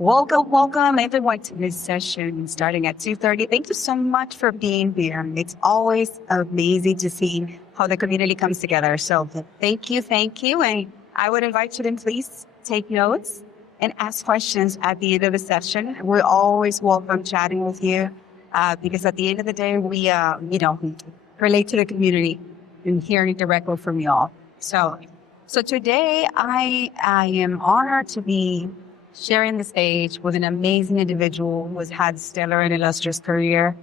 Welcome everyone to this session starting at 2:30. Thank you so much for being here. It's always amazing to see how the community comes together. So thank you. And I would invite you to please take notes and ask questions at the end of the session. We're always welcome chatting with you because at the end of the day, we relate to the community and hearing directly from y'all. So today I am honored to be sharing the stage with an amazing individual who has had stellar and illustrious career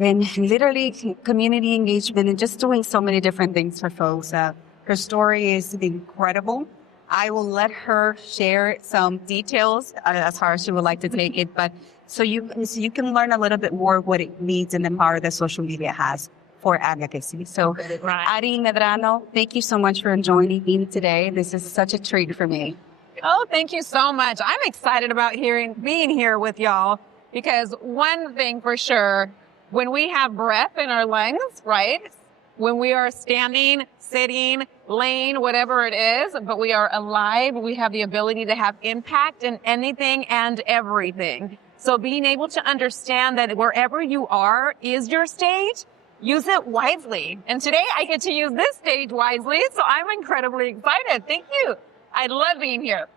in literally community engagement and just doing so many different things for folks. Her story is incredible. I will let her share some details as far as she would like to take it, but so you can learn a little bit more what it means and the power that social media has for advocacy. So, Ari Medrano, thank you so much for joining me today. This is such a treat for me. Oh, thank you so much. I'm excited about being here with y'all because one thing for sure, when we have breath in our lungs, right? When we are standing, sitting, laying, whatever it is, but we are alive, we have the ability to have impact in anything and everything. So being able to understand that wherever you are is your stage, use it wisely. And today I get to use this stage wisely, so I'm incredibly excited. Thank you. I love being here.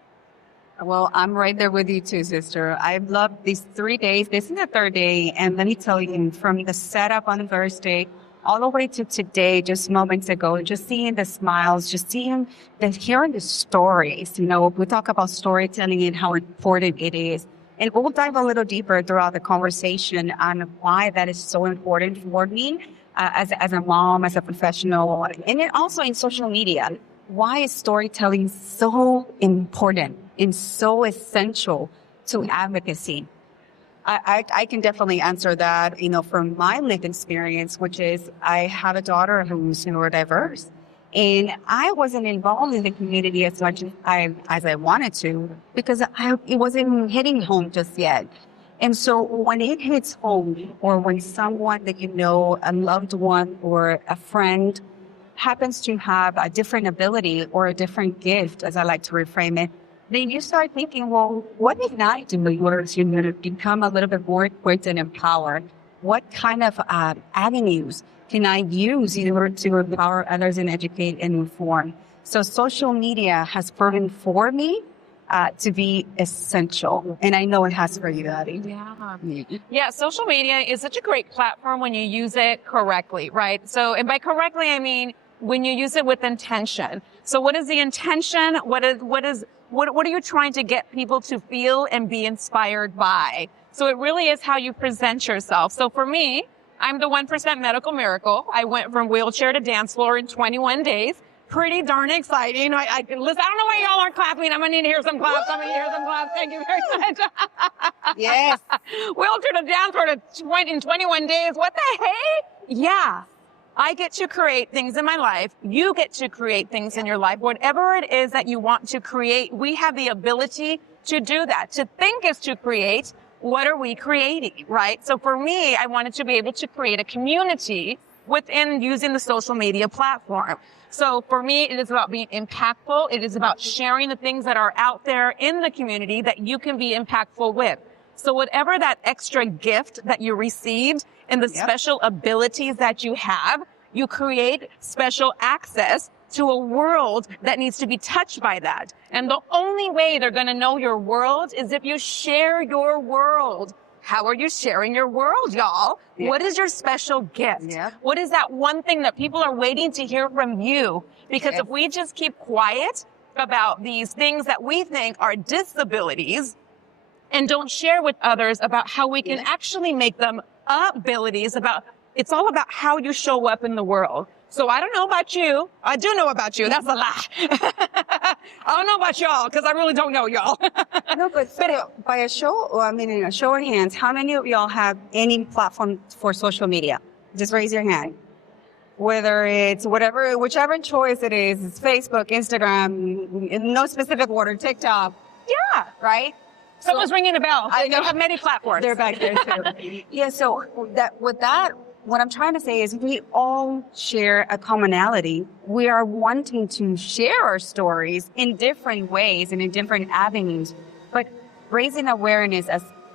Well, I'm right there with you too, sister. I've loved these 3 days. This is the third day. And let me tell you, from the setup on the first day all the way to today, just moments ago, just seeing the smiles, just hearing the stories. You know, we talk about storytelling and how important it is. And we'll dive a little deeper throughout the conversation on why that is so important for me as a mom, as a professional, and then also in social media. Why is storytelling so important and so essential to advocacy? I can definitely answer that, from my lived experience, which is I have a daughter who's neurodiverse. And I wasn't involved in the community as much as I wanted to because it wasn't hitting home just yet. And so when it hits home, or when someone that a loved one or a friend happens to have a different ability or a different gift, as I like to reframe it, then you start thinking, well, what can I do in order to become a little bit more equipped and empowered? What kind of avenues can I use in order to empower others and educate and inform? So social media has proven for me to be essential. And I know it has for you, Addie. Yeah, social media is such a great platform when you use it correctly, right? So, and by correctly, I mean when you use it with intention. So what is the intention? What are you trying to get people to feel and be inspired by? So it really is how you present yourself. So for me, I'm the 1% medical miracle. I went from wheelchair to dance floor in 21 days. Pretty darn exciting. Listen, I don't know why y'all aren't clapping. I'm going to need to hear some claps. Thank you very much. Yes. Wheelchair to dance floor in 21 days. What the heck? Yeah. I get to create things in my life. You get to create things in your life. Whatever it is that you want to create, we have the ability to do that. To think is to create. What are we creating, right? So for me, I wanted to be able to create a community within using the social media platform. So for me, it is about being impactful. It is about sharing the things that are out there in the community that you can be impactful with. So whatever that extra gift that you received and the special abilities that you have, you create special access to a world that needs to be touched by that. And the only way they're going to know your world is if you share your world. How are you sharing your world, y'all? Yeah. What is your special gift? Yeah. What is that one thing that people are waiting to hear from you? Because if we just keep quiet about these things that we think are disabilities and don't share with others about how we can actually make them abilities, it's all about how you show up in the world. So I don't know about you. I do know about you. That's a lie. I don't know about y'all because I really don't know y'all. No, but by a show of hands, how many of y'all have any platform for social media? Just raise your hand. Whether it's whichever choice it is, it's Facebook, Instagram, in no specific order, TikTok. Yeah. Right? Someone's ringing a bell. They have many platforms. They're back there too. Yeah, so what I'm trying to say is we all share a commonality. We are wanting to share our stories in different ways and in different avenues. But raising awareness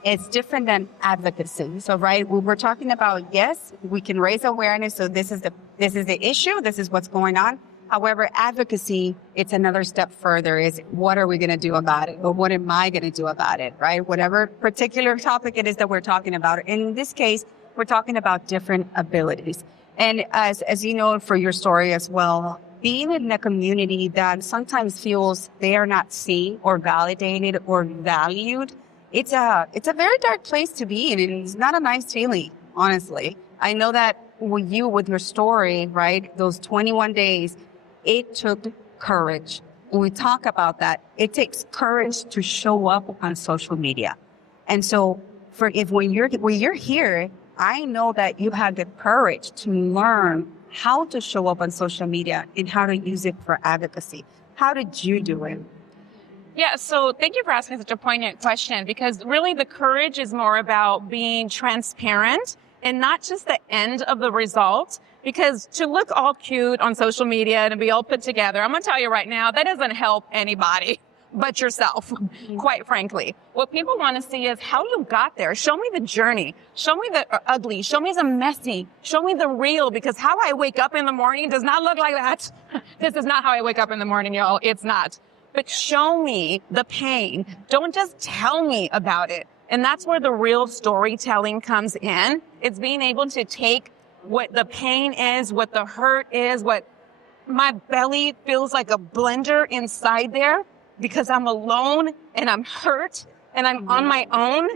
is different than advocacy. So, right, we're talking about, yes, we can raise awareness. So this is the issue. This is what's going on. However, advocacy, it's another step further is what are we going to do about it? Or what am I going to do about it? Right? Whatever particular topic it is that we're talking about. In this case, we're talking about different abilities. And as you know, for your story as well, being in a community that sometimes feels they are not seen or validated or valued, it's a very dark place to be in. And it's not a nice feeling, honestly. I know that with your story, right, those 21 days, it took courage. When we talk about that, it takes courage to show up on social media. And so when you're here, I know that you had the courage to learn how to show up on social media and how to use it for advocacy. How did you do it? Yeah, so thank you for asking such a poignant question, because really the courage is more about being transparent and not just the end of the result. Because to look all cute on social media and be all put together, I'm going to tell you right now, that doesn't help anybody but yourself, quite frankly. What people want to see is how you got there. Show me the journey. Show me the ugly. Show me the messy. Show me the real, because how I wake up in the morning does not look like that. This is not how I wake up in the morning, y'all. It's not. But show me the pain. Don't just tell me about it. And that's where the real storytelling comes in. It's being able to take what the pain is, what the hurt is, what my belly feels like a blender inside there, because I'm alone and I'm hurt and I'm on my own.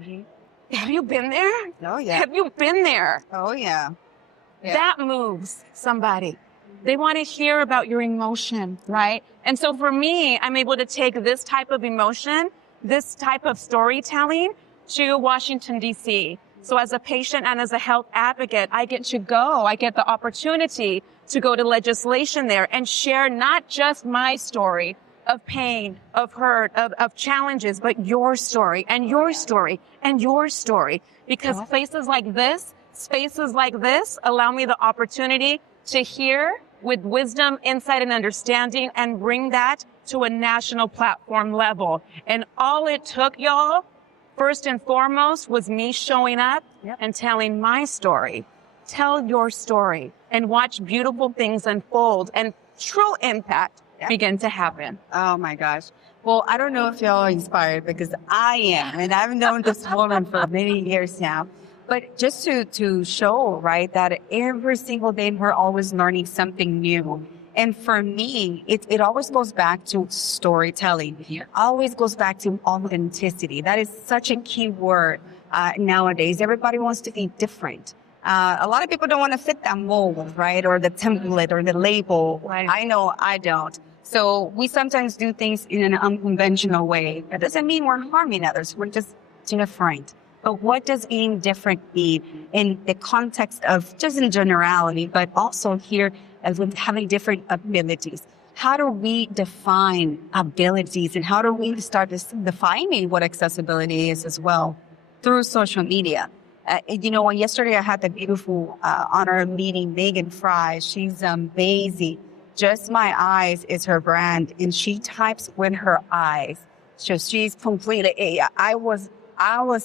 Mm-hmm. Have you been there? Oh, yeah. Have you been there? Oh, yeah. That moves somebody. They want to hear about your emotion, right? And so for me, I'm able to take this type of emotion, this type of storytelling to Washington, D.C. So as a patient and as a health advocate, I get the opportunity to go to legislation there and share not just my story of pain, of hurt, of challenges, but your story and your story and your story. Because places like this, spaces like this allow me the opportunity to hear with wisdom, insight, and understanding and bring that to a national platform level. And all it took, y'all, first and foremost, was me showing up and telling my story. Tell your story and watch beautiful things unfold and true impact begin to happen. Oh my gosh. Well, I don't know if y'all are inspired, because I am, and I've known this woman for many years now. But just to show, right, that every single day we're always learning something new. And for me, it always goes back to storytelling. It always goes back to authenticity. That is such a key word nowadays. Everybody wants to be different. A lot of people don't want to fit that mold, right, or the template or the label. Right. I know I don't. So we sometimes do things in an unconventional way. That doesn't mean we're harming others. We're just different. But what does being different mean in the context of just in generality, but also here as with having different abilities? How do we define abilities, and how do we start defining what accessibility is as well through social media? Yesterday I had the beautiful honor of meeting Megan Fry. She's amazing. Just My Eyes is her brand, and she types with her eyes. So she's completely, I was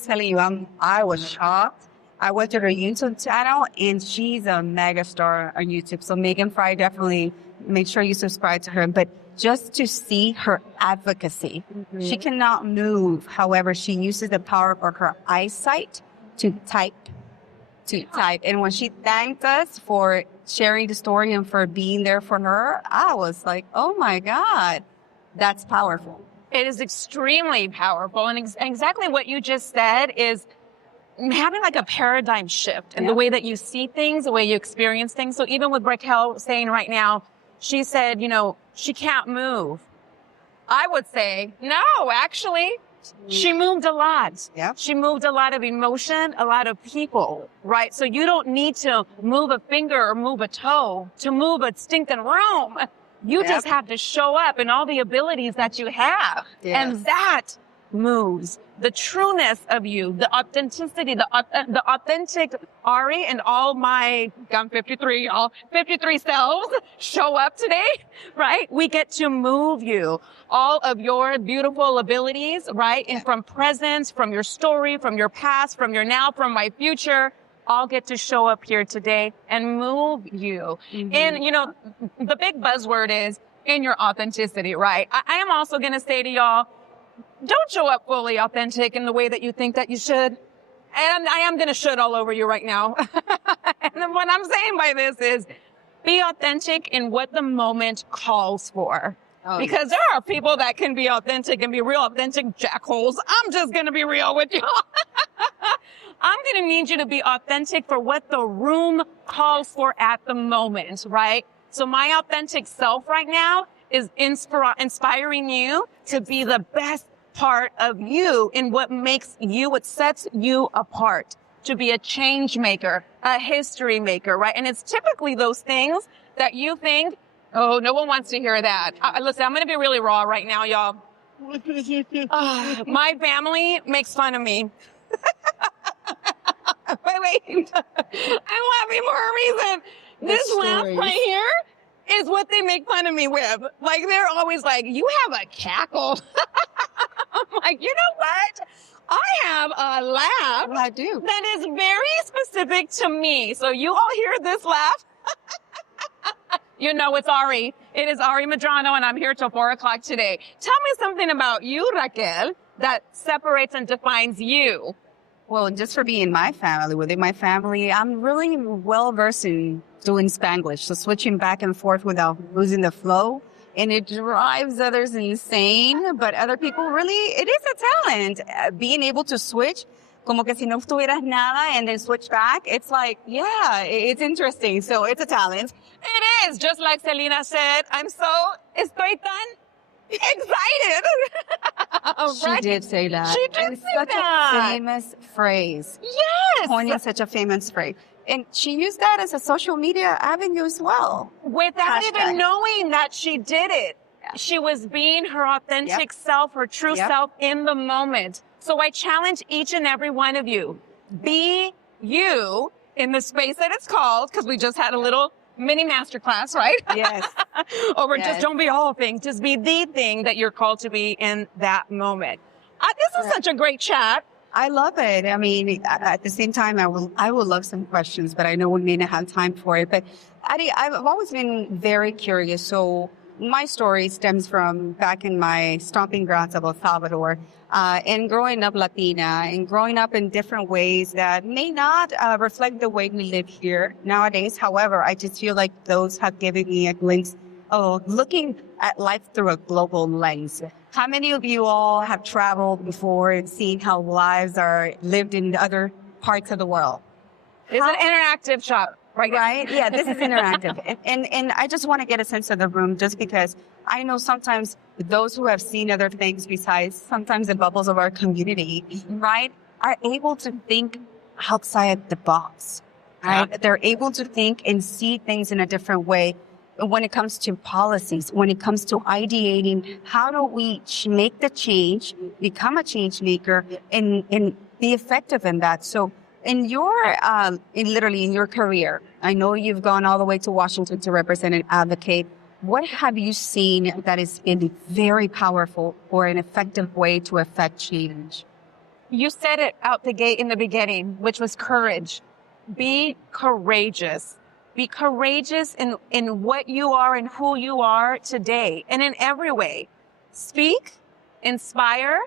telling you, I was shocked. I went to her YouTube channel, and she's a mega star on YouTube. So Megan Fry, definitely make sure you subscribe to her. But just to see her advocacy, she cannot move. However, she uses the power of her eyesight to type. And when she thanked us for sharing the story and for being there for her, I was like, oh my God, that's powerful. It is extremely powerful. And exactly what you just said is having like a paradigm shift in the way that you see things, the way you experience things. So even with Raquel saying right now, she said, she can't move. I would say, no, actually, she moved a lot. Yep. She moved a lot of emotion, a lot of people, right? So you don't need to move a finger or move a toe to move a stinking room. You just have to show up and all the abilities that you have. Yes. And moves, the trueness of you, the authenticity, the authentic Ari and all my, I'm 53, all 53 selves show up today, right? We get to move you, all of your beautiful abilities, right? And from presence, from your story, from your past, from your now, from my future, all get to show up here today and move you. And, you know, the big buzzword is in your authenticity, right? I am also going to say to y'all, don't show up fully authentic in the way that you think that you should. And I am going to should all over you right now. And what I'm saying by this is be authentic in what the moment calls for. Oh, because there are people that can be authentic and be real authentic jackholes. I'm just going to be real with y'all. I'm going to need you to be authentic for what the room calls for at the moment, right? So my authentic self right now is inspiring you to be the best part of you in what makes you, what sets you apart, to be a change maker, a history maker, right? And it's typically those things that you think, oh, no one wants to hear that. Listen, I'm going to be really raw right now, y'all. My family makes fun of me. Wait. I'm laughing for a reason. This laugh right here is what they make fun of me with. Like, they're always like, you have a cackle. I'm like, you know what? I have a laugh. Well, I do. That is very specific to me. So you all hear this laugh? You know it's Ari. It is Ari Medrano, and I'm here till 4 o'clock today. Tell me something about you, Raquel, that separates and defines you. Well, just for being my family, within my family, I'm really well-versed in doing Spanglish. So switching back and forth without losing the flow. And it drives others insane, but other people really, it is a talent. Being able to switch, como que si no tuvieras nada, and then switch back, it's like, yeah, it's interesting. So it's a talent. It is. Just like Selena said, estoy tan excited. She did say that. She did say that. Such a famous phrase. Yes. Coining such a famous phrase. And she used that as a social media avenue as well. Without even knowing that she did it. Yeah. She was being her authentic self, her true self in the moment. So I challenge each and every one of you, be you in the space that it's called, because we just had a little mini masterclass, right? Yes. Over just don't be all things, just be the thing that you're called to be in that moment. This is such a great chat. I love it. I mean, at the same time, I will love some questions, but I know we may not have time for it. But Adi, I've always been very curious. So my story stems from back in my stomping grounds of El Salvador, and growing up Latina and growing up in different ways that may not reflect the way we live here nowadays. However, I just feel like those have given me a glimpse of looking at life through a global lens. How many of you all have traveled before and seen how lives are lived in other parts of the world? It's an interactive shop, right? Yeah, this is interactive. And I just want to get a sense of the room, just because I know sometimes those who have seen other things besides sometimes the bubbles of our community, right, are able to think outside the box, right? Yeah. They're able to think and see things in a different way. When it comes to policies, when it comes to ideating, how do we make the change, become a change maker, and be effective in that? So in your, literally in your career, I know you've gone all the way to Washington to represent and advocate. What have you seen that has been very powerful or an effective way to affect change? You said it out the gate in the beginning, which was courage. Be courageous. Be courageous in what you are and who you are today and in every way. Speak, inspire.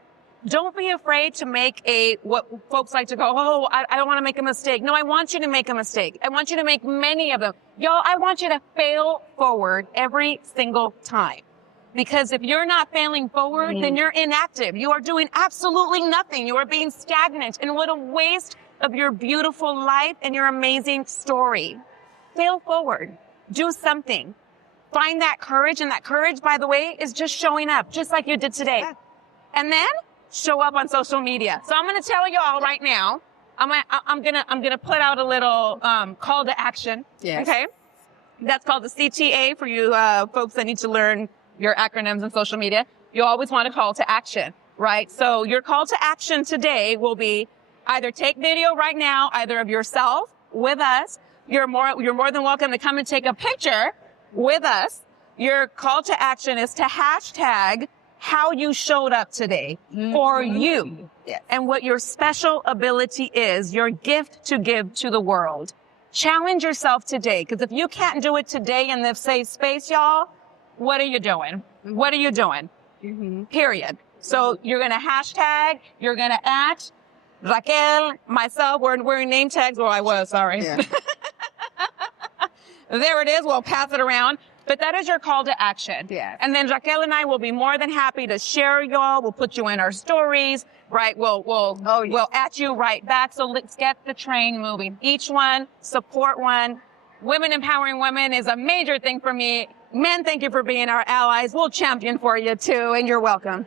Don't be afraid to make what folks like to go, oh, I don't want to make a mistake. No, I want you to make a mistake. I want you to make many of them. Y'all, I want you to fail forward every single time. Because if you're not failing forward, then you're inactive. You are doing absolutely nothing. You are being stagnant. And what a waste of your beautiful life and your amazing story. Fail forward. Do something. Find that courage. And that courage, by the way, is just showing up, just like you did today. And then show up on social media. So I'm going to tell you all right now, I'm going to put out a little, call to action. Yes. Okay. That's called the CTA for you, folks that need to learn your acronyms in social media. You always want a call to action. right? So your call to action today will be either take video right now, either of yourself with us. You're more than welcome to come and take a picture with us. Your call to action is to hashtag how you showed up today for you and what your special ability is, your gift to give to the world. Challenge yourself today, because if you can't do it today in this safe space, y'all, what are you doing? What are you doing? Period. So you're going to hashtag, you're going to at Raquel, myself, we're wearing name tags. Well, I was, sorry. Yeah. There it is. We'll pass it around. But that is your call to action. Yeah. And then Raquel and I will be more than happy to share y'all. We'll put you in our stories, right? We'll at you right back. So let's get the train moving. Each one, support one. Women empowering women is a major thing for me. Men, thank you for being our allies. We'll champion for you too, and you're welcome.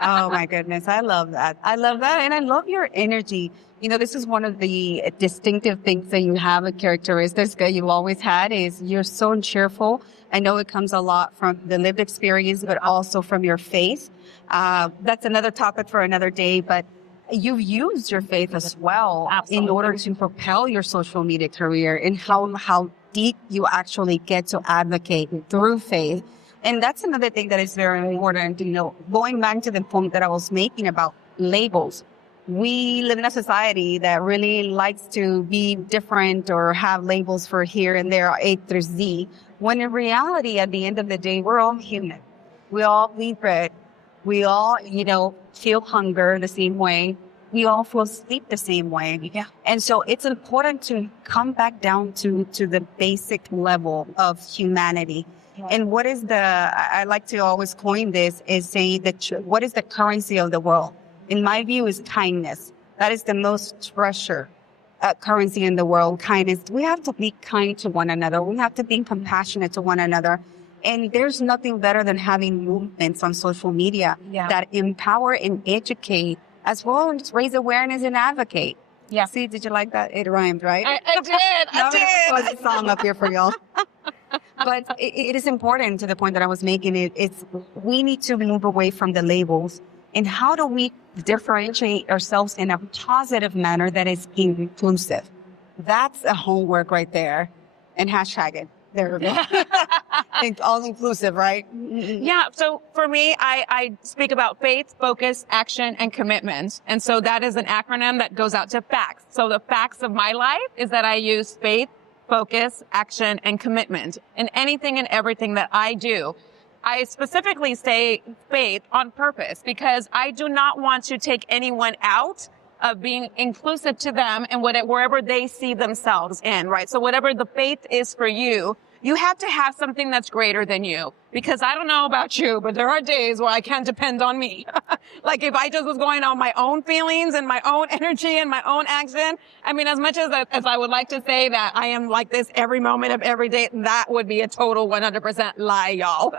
Oh my goodness. I love that. I love that. And I love your energy. You know, this is one of the distinctive things that you have, a characteristics that you've always had, is you're so cheerful. I know it comes a lot from the lived experience, but also from your faith. That's another topic for another day, but you've used your faith as well in order to propel your social media career, and how deep you actually get to advocate through faith. And that's another thing that is very important. You know, going back to the point that I was making about labels. We live in a society that really likes to be different or have labels for here and there, A through Z, when in reality, at the end of the day, we're all human. We all bleed bread. We all, feel hunger the same way. We all feel sleep the same way. Yeah. And so it's important to come back down to the basic level of humanity. Yeah. And what is I like to always coin this, is saying that what is the currency of the world? In my view, is kindness. That is the most treasured currency in the world, kindness. We have to be kind to one another. We have to be compassionate to one another. And there's nothing better than having movements on social media that empower and educate, as well as raise awareness and advocate. Yeah. See, did you like that? It rhymed, right? I did. I did. There's a song up here for y'all. But it is important, to the point that I was making. We need to move away from the labels. And how do we differentiate ourselves in a positive manner that is inclusive? That's a homework right there. And hashtag it. There we go. All inclusive, right? Yeah. So for me, I speak about faith, focus, action, and commitment. And so that is an acronym that goes out to facts. So the facts of my life is that I use faith, focus, action, and commitment in anything and everything that I do. I specifically say faith on purpose, because I do not want to take anyone out of being inclusive to them and wherever they see themselves in, right? So whatever the faith is for you, you have to have something that's greater than you. Because I don't know about you, but there are days where I can't depend on me. Like if I just was going on my own feelings and my own energy and my own action, I mean, as much as I would like to say that I am like this every moment of every day, that would be a total 100% lie, y'all.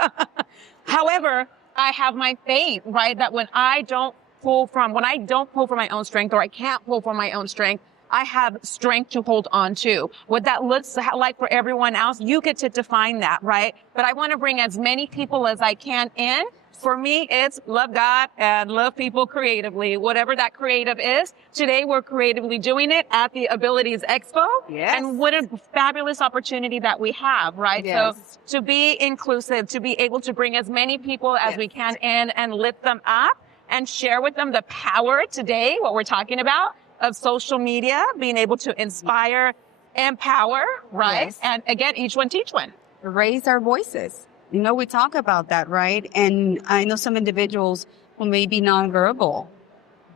However, I have my faith, right? That when I don't pull from my own strength, or I can't pull from my own strength, I have strength to hold on to. What that looks like for everyone else, you get to define that, right? But I want to bring as many people as I can in. For me, it's love God and love people creatively, whatever that creative is. Today, we're creatively doing it at the Abilities Expo. Yes. And what a fabulous opportunity that we have, right? Yes. So to be inclusive, to be able to bring as many people as we can in and lift them up and share with them the power today, what we're talking about, of social media, being able to inspire, empower, right? Yes. And again, each one teach one. Raise our voices. We talk about that, right? And I know some individuals who may be nonverbal.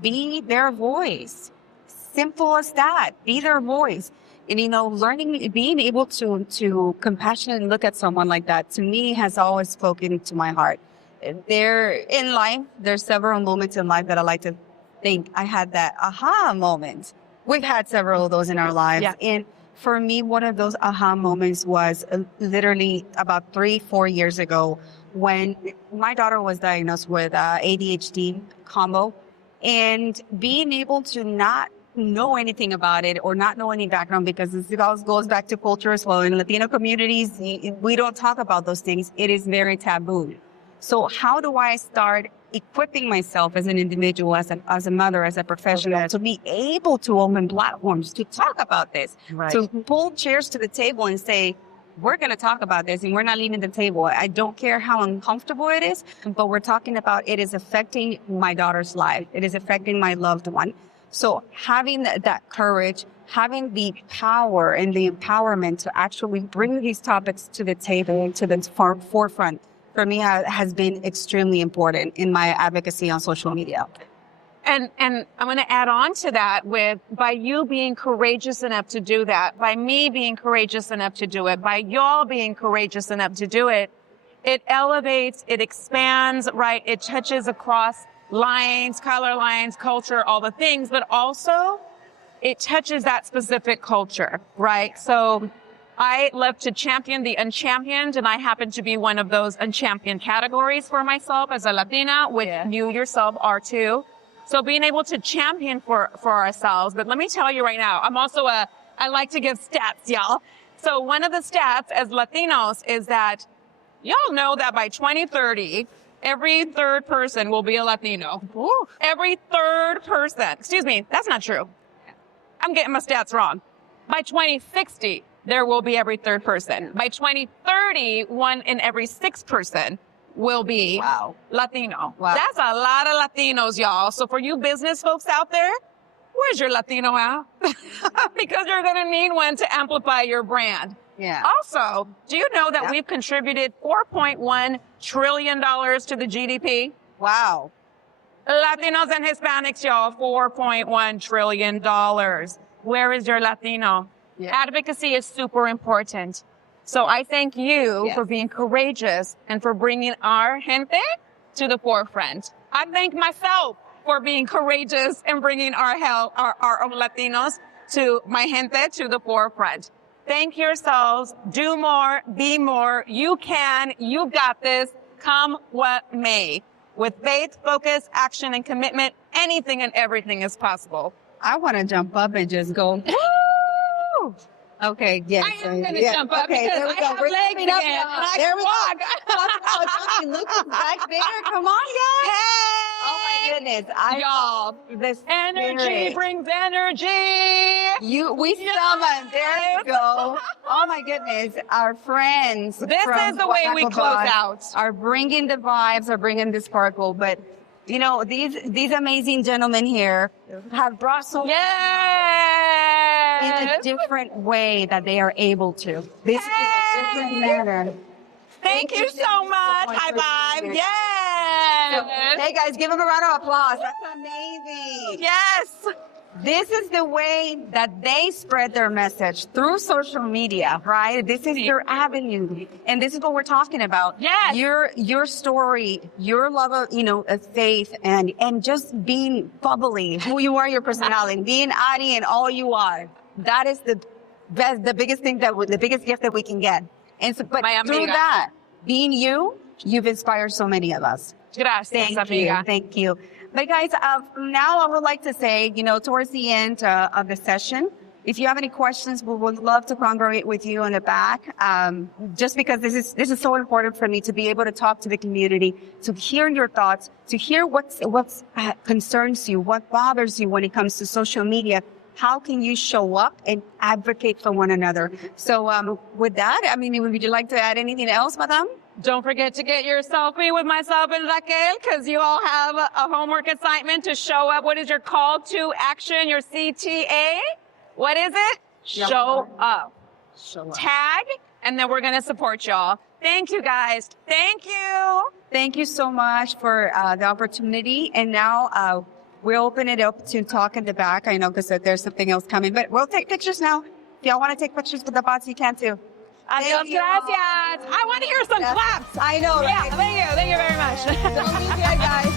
Be their voice. Simple as that. Be their voice. And, being able to compassionately look at someone like that, to me, has always spoken to my heart. In life, there's several moments in life that I like to think I had that aha moment. We've had several of those in our lives. Yeah. And for me, one of those aha moments was literally about 3-4 years ago, when my daughter was diagnosed with ADHD combo, and being able to not know anything about it or not know any background, because it all goes back to culture as well. In Latino communities, we don't talk about those things. It is very taboo. So how do I start equipping myself as an individual, as a mother, as a professional, to be able to open platforms, to talk about this, to pull chairs to the table and say, we're going to talk about this and we're not leaving the table. I don't care how uncomfortable it is, but we're talking about it is affecting my daughter's life. It is affecting my loved one. So having that courage, having the power and the empowerment to actually bring these topics to the table, to the forefront, for me has been extremely important in my advocacy on social media. And I'm going to add on to that by you being courageous enough to do that, by me being courageous enough to do it, by y'all being courageous enough to do it, it elevates, it expands, right? It touches across lines, color lines, culture, all the things, but also it touches that specific culture, right? So I love to champion the unchampioned, and I happen to be one of those unchampioned categories for myself as a Latina, which you yourself are too. So being able to champion for ourselves. But let me tell you right now, I like to give stats, y'all. So one of the stats as Latinos is that y'all know that by 2030, every third person will be a Latino. Ooh. Every third person. Excuse me, that's not true. I'm getting my stats wrong. By 2060, there will be every third person. By 2030, 1 in every 6 person will be Latino. Wow. That's a lot of Latinos, y'all. So for you business folks out there, where's your Latino at? Because you're going to need one to amplify your brand. Yeah. Also, do you know that we've contributed $4.1 trillion to the GDP? Wow. Latinos and Hispanics, y'all, $4.1 trillion. Where is your Latino? Yeah. Advocacy is super important. So I thank you for being courageous and for bringing our gente to the forefront. I thank myself for being courageous and bringing our Latinos to my gente to the forefront. Thank yourselves. Do more. Be more. You can. You got this. Come what may. With faith, focus, action, and commitment, anything and everything is possible. I want to jump up and just go, woo! Okay, yes. I am going to jump up because I have legs again. There we go. Look who's back there. Come on, guys. Hey! Oh, my goodness. Y'all, this energy brings energy. We summon. There you go. Oh, my goodness. Our friends. This is the way we close out. Are bringing the vibes, are bringing the sparkle. But, you know, these amazing gentlemen here have brought so in a different way that they are able to. This is a different manner. Thank you so much. High five. Yes. So, hey guys, give them a round of applause. That's amazing. Yes. This is the way that they spread their message through social media, right? This is their avenue. And this is what we're talking about. Yes. Your story, your love of, of faith and just being bubbly, who you are, your personality, being Adi and all you are. That is the biggest thing the biggest gift that we can get. And so, but through that, being you've inspired so many of us. Gracias, Thank you. But guys, now I would like to say, towards the end of the session, if you have any questions, we would love to congregate with you in the back. Just because this is so important for me to be able to talk to the community, to hear your thoughts, to hear what concerns you, what bothers you when it comes to social media. How can you show up and advocate for one another? So with that, would you like to add anything else, Madame? Don't forget to get your selfie with myself and Raquel, because you all have a homework assignment to show up. What is your call to action, your CTA? What is it? Show up. Tag, and then we're going to support y'all. Thank you, guys. Thank you. Thank you so much for the opportunity. And now we'll open it up to talk in the back. I know because there's something else coming, but we'll take pictures now. If y'all want to take pictures with the bots, you can too. Adios, gracias. I want to hear some claps. I know, right? Yeah, thank you. Thank you very much. Don't be scared, guys.